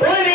ಹೋಗಿ